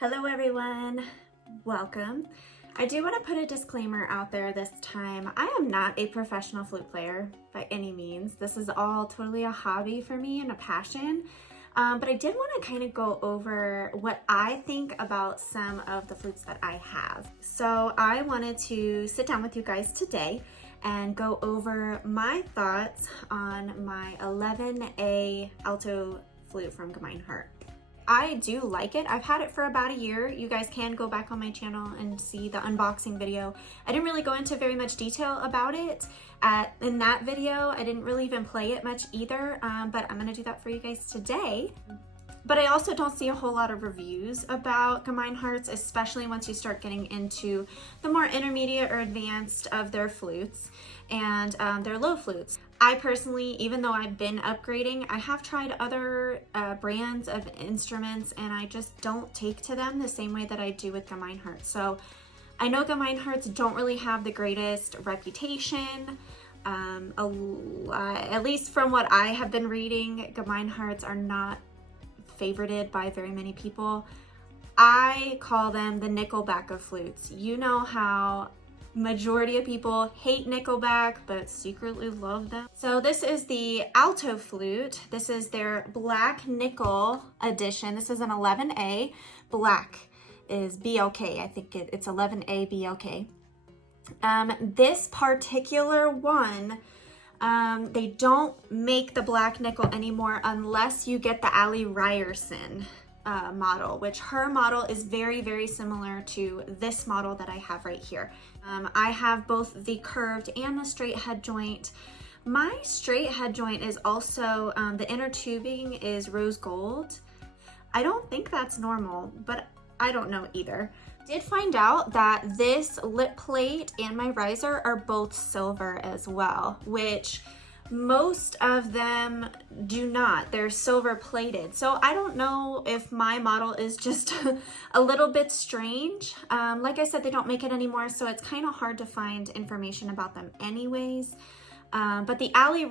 Hello everyone, welcome. I do want to put a disclaimer out there this time. I am not a professional flute player by any means. This is all totally a hobby for me and a passion. But I did want to kind of go over what I think about some of the flutes that I have. So I wanted to sit down with you guys today and go over my thoughts on my 11A Alto Flute from Gemeinhardt. I do like it. I've had it for about a year. You guys can go back on my channel and see the unboxing video. I didn't really go into very much detail about it in that video. I didn't really even play it much either, but I'm gonna do that for you guys today. But I also don't see a whole lot of reviews about Gemeinhardts, especially once you start getting into the more intermediate or advanced of their flutes and their low flutes. I personally, even though I've been upgrading, I have tried other brands of instruments and I just don't take to them the same way that I do with Gemeinhardt. So I know Gemeinhardts don't really have the greatest reputation. At least from what I have been reading, Gemeinhardts are not favorited by very many people. I call them the Nickelback of flutes. You know how majority of people hate Nickelback but secretly love them. So this is the Alto Flute. This is their Black Nickel edition. This is an 11A. Black is BLK. I think it's 11A BLK. This particular one, they don't make the black nickel anymore unless you get the Ali Ryerson model, which her model is very, very similar to this model that I have right here. I have both the curved and the straight head joint. My straight head joint is also, the inner tubing is rose gold. I don't think that's normal, but I don't know either. Did find out that this lip plate and my riser are both silver as well, which most of them do not. They're silver plated. So I don't know if my model is just a little bit strange. Like I said, they don't make it anymore, so it's kind of hard to find information about them anyways. But the Ali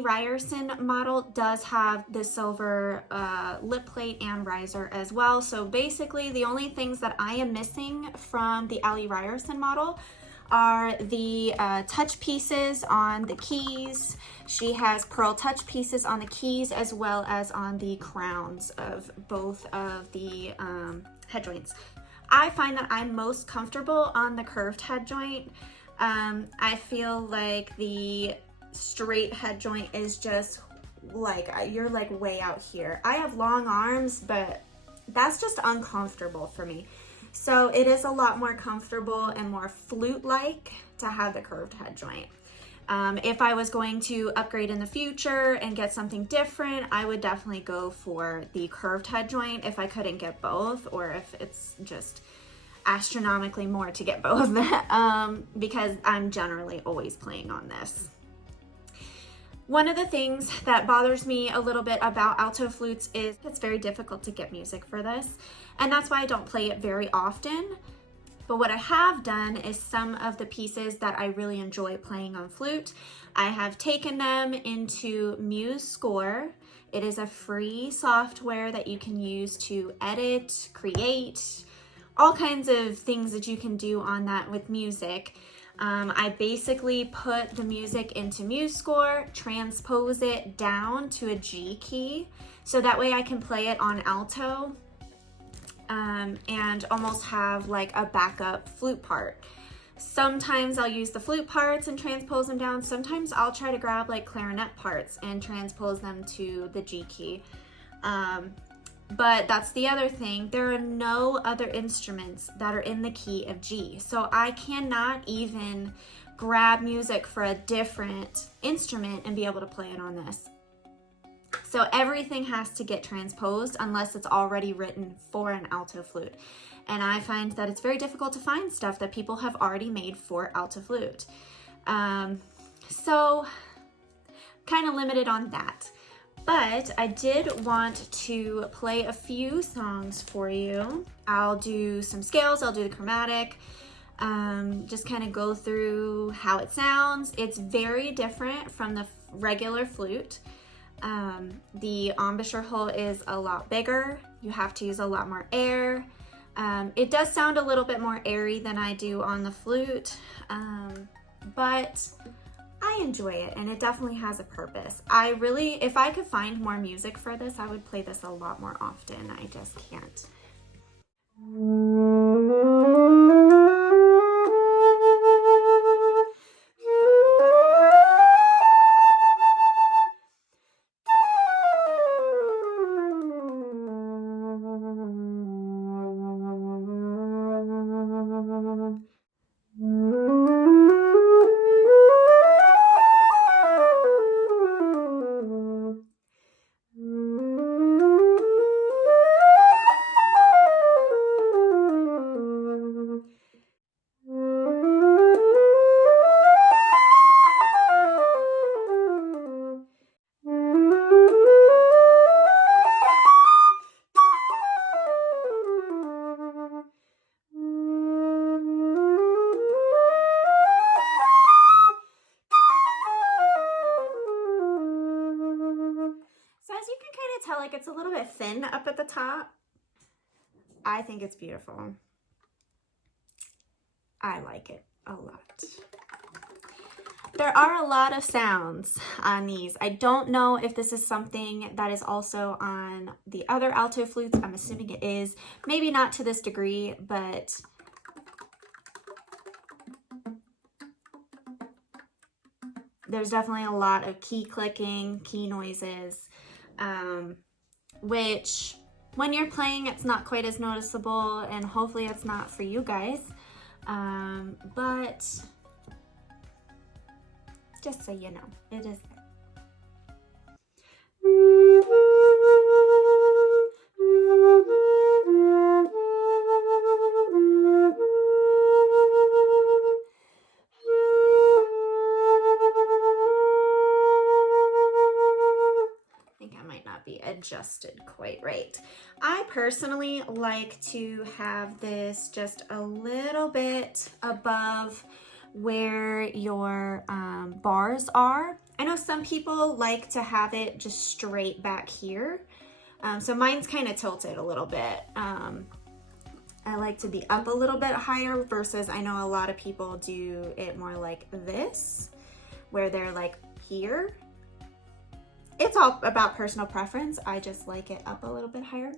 Ryerson model does have the silver lip plate and riser as well. So basically the only things that I am missing from the Ali Ryerson model are the touch pieces on the keys. She has pearl touch pieces on the keys as well as on the crowns of both of the head joints. I find that I'm most comfortable on the curved head joint. I feel like the straight head joint is just like, you're like way out here. I have long arms, but that's just uncomfortable for me. So it is a lot more comfortable and more flute-like to have the curved head joint. If I was going to upgrade in the future and get something different, I would definitely go for the curved head joint if I couldn't get both, or if it's just astronomically more to get both, because I'm generally always playing on this. One of the things that bothers me a little bit about alto flutes is it's very difficult to get music for this, and that's why I don't play it very often. But what I have done is some of the pieces that I really enjoy playing on flute, I have taken them into MuseScore. It is a free software that you can use to edit, create, all kinds of things that you can do on that with music. I basically put the music into MuseScore, transpose it down to a G key, so that way I can play it on alto and almost have like a backup flute part. Sometimes I'll use the flute parts and transpose them down. Sometimes I'll try to grab like clarinet parts and transpose them to the G key. But that's the other thing. There are no other instruments that are in the key of G. So I cannot even grab music for a different instrument and be able to play it on this. So everything has to get transposed unless it's already written for an alto flute. And I find that it's very difficult to find stuff that people have already made for alto flute. So kind of limited on that. But I did want to play a few songs for you. I'll do some scales, I'll do the chromatic, just kind of go through how it sounds. It's very different from the regular flute. The embouchure hole is a lot bigger. You have to use a lot more air. It does sound a little bit more airy than I do on the flute, but I enjoy it, and it definitely has a purpose. If I could find more music for this, I would play this a lot more often. I just can't. Tell, like, it's a little bit thin up at the top. I think it's beautiful. I like it a lot. There are a lot of sounds on these. I don't know if this is something that is also on the other alto flutes. I'm assuming it is. Maybe not to this degree, but there's definitely a lot of key clicking, key noises, which when you're playing, it's not quite as noticeable, and hopefully it's not for you guys. But just so you know, it is there. Adjusted quite right. I personally like to have this just a little bit above where your bars are. I know some people like to have it just straight back here. So mine's kind of tilted a little bit. I like to be up a little bit higher versus I know a lot of people do it more like this, where they're like here. It's all about personal preference. I just like it up a little bit higher.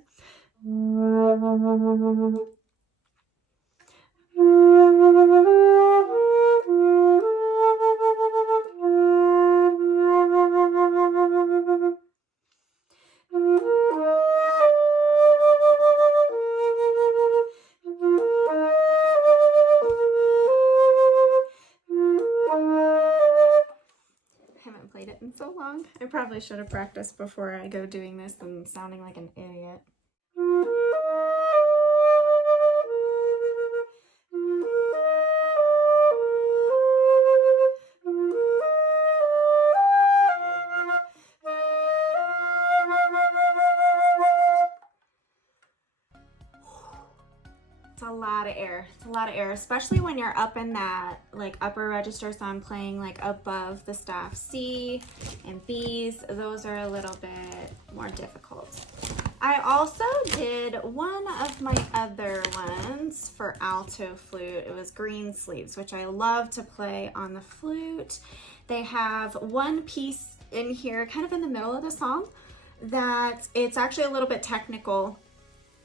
So long. I probably should have practiced before I go doing this and sounding like an idiot. It's a lot of air. It's a lot of air, especially when you're up in that like upper register. So I'm playing like above the staff C and B's. Those are a little bit more difficult. I also did one of my other ones for alto flute. It was green sleeves, which I love to play on the flute. They have one piece in here, kind of in the middle of the song, that it's actually a little bit technical.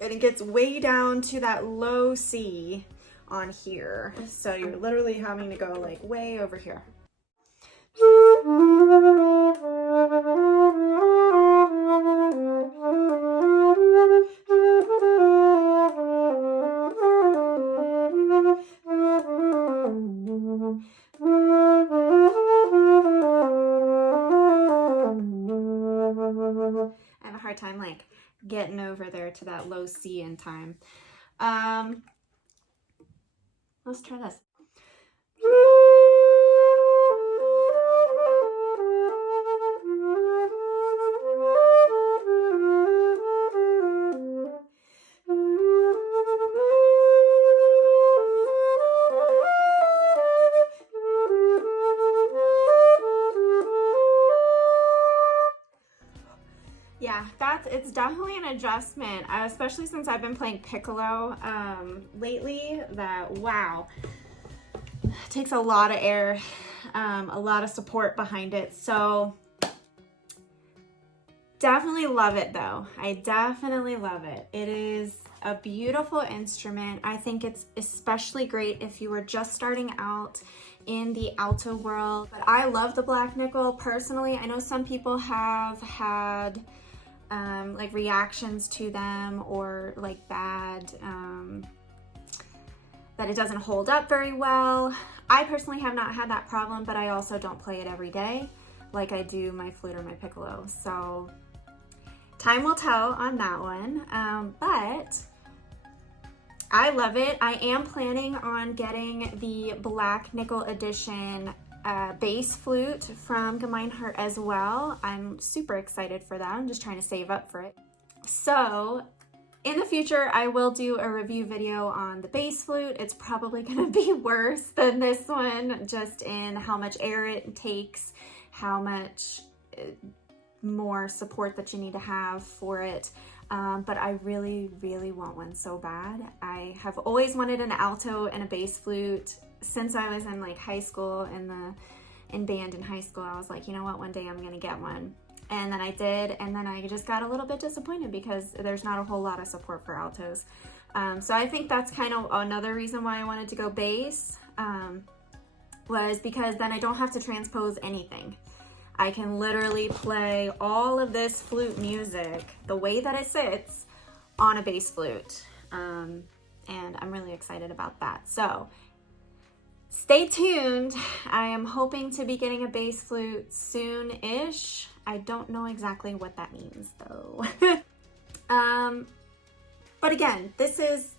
And it gets way down to that low C on here. So you're literally having to go like way over here. I have a hard time like getting over there to that low C in time. Let's try this. Yeah, it's definitely an adjustment, especially since I've been playing Piccolo lately. That, wow, it takes a lot of air, a lot of support behind it. So definitely love it though. I definitely love it. It is a beautiful instrument. I think it's especially great if you were just starting out in the alto world. But I love the black nickel personally. I know some people have had like reactions to them, or like bad, that it doesn't hold up very well. I personally have not had that problem, but I also don't play it every day like I do my flute or my piccolo. So time will tell on that one, but I love it. I am planning on getting the black nickel edition bass flute from Gemeinhardt as well. I'm super excited for that. I'm just trying to save up for it. So in the future, I will do a review video on the bass flute. It's probably gonna be worse than this one, just in how much air it takes, how much more support that you need to have for it. But I really, really want one so bad. I have always wanted an alto and a bass flute since I was in like high school, in band in high school. I was like, you know what, one day I'm gonna get one. And then I did, and then I just got a little bit disappointed because there's not a whole lot of support for altos. So I think that's kind of another reason why I wanted to go bass, was because then I don't have to transpose anything. I can literally play all of this flute music the way that it sits on a bass flute. And I'm really excited about that. So stay tuned. I am hoping to be getting a bass flute soon-ish. I don't know exactly what that means though. But again, this is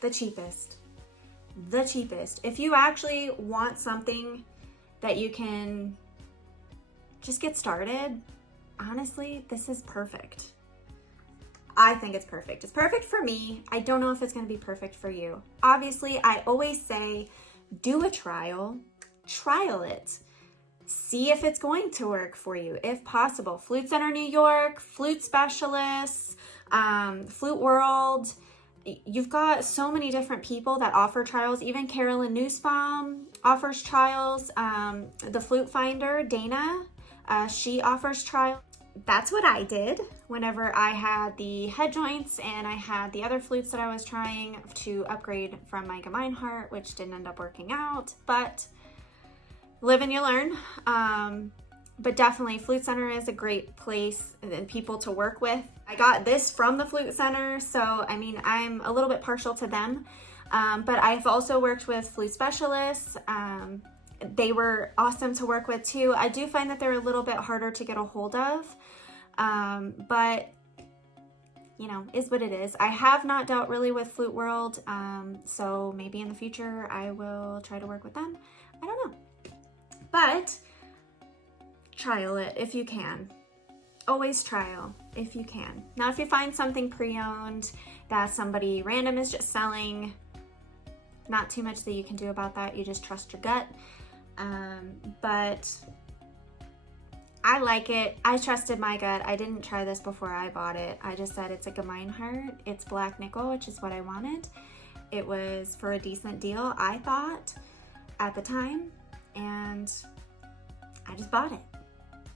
the cheapest. The cheapest. If you actually want something that you can just get started, honestly, this is perfect. I think it's perfect. It's perfect for me. I don't know if it's gonna be perfect for you. Obviously, I always say, do a trial it. See if it's going to work for you, if possible. Flute Center New York, Flute Specialists, Flute World. You've got so many different people that offer trials. Even Carolyn Nussbaum offers trials. The Flute Finder, Dana, she offers trial. That's what I did whenever I had the head joints and I had the other flutes that I was trying to upgrade from my Gemeinhardt, which didn't end up working out, but live and you learn. But definitely Flute Center is a great place and people to work with. I got this from the Flute Center, so I mean, I'm a little bit partial to them, but I've also worked with Flute Specialists. They were awesome to work with too. I do find that they're a little bit harder to get a hold of, but you know, is what it is. I have not dealt really with Flute World, so maybe in the future I will try to work with them. I don't know, but trial it if you can. Always trial if you can. Now, if you find something pre-owned that somebody random is just selling, not too much that you can do about that. You just trust your gut. But I like it. I trusted my gut. I didn't try this before I bought it. I just said it's a Gemeinhardt. It's black nickel, which is what I wanted. It was for a decent deal, I thought, at the time. And I just bought it.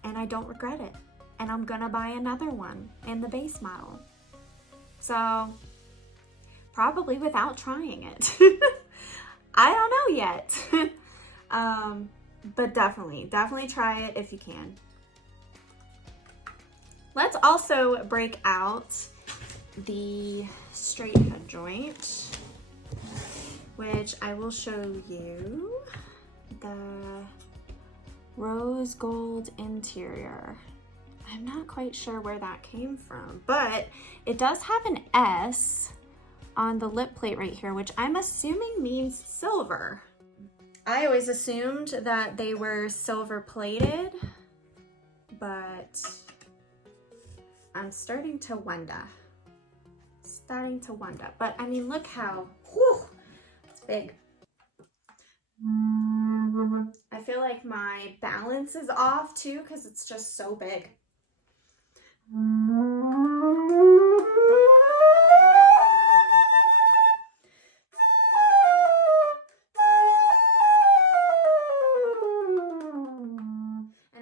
And I don't regret it. And I'm gonna buy another one in the base model. So, probably without trying it. I don't know yet. But definitely try it if you can. Let's also break out the straight head joint, which I will show you. The rose gold interior. I'm not quite sure where that came from, but it does have an S on the lip plate right here, which I'm assuming means silver. I always assumed that they were silver plated, but I'm starting to wonder. But I mean, look how, whew, it's big. I feel like my balance is off too because it's just so big. And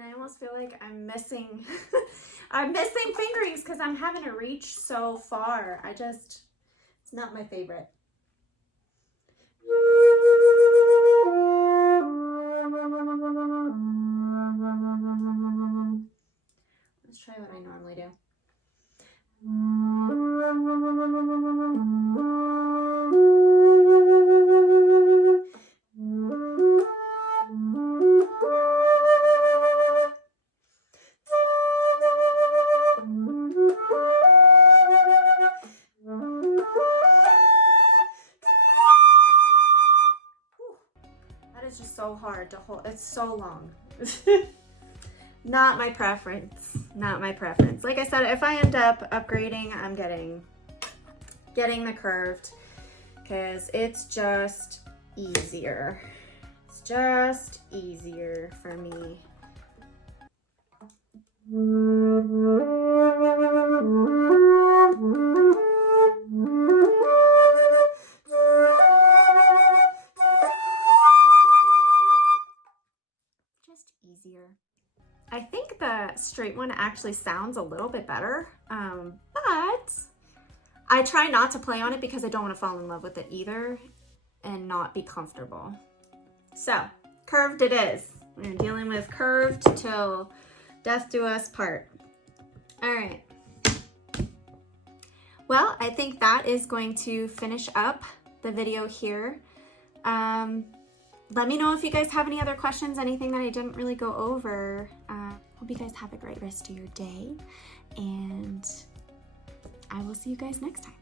I almost feel like I'm missing I'm missing fingerings because I'm having to reach so far. It's not my favorite. Let's try what I normally do. That is just so hard to hold. It's so long. Not my preference. Not my preference. Like I said, if I end up upgrading, I'm getting the curved because it's just easier. It's just easier for me. Just easier. I think the straight one actually sounds a little bit better, but I try not to play on it because I don't want to fall in love with it either and not be comfortable. So, curved it is. We're dealing with curved till death do us part. All right. Well, I think that is going to finish up the video here. Let me know if you guys have any other questions, anything that I didn't really go over. Hope you guys have a great rest of your day, and I will see you guys next time.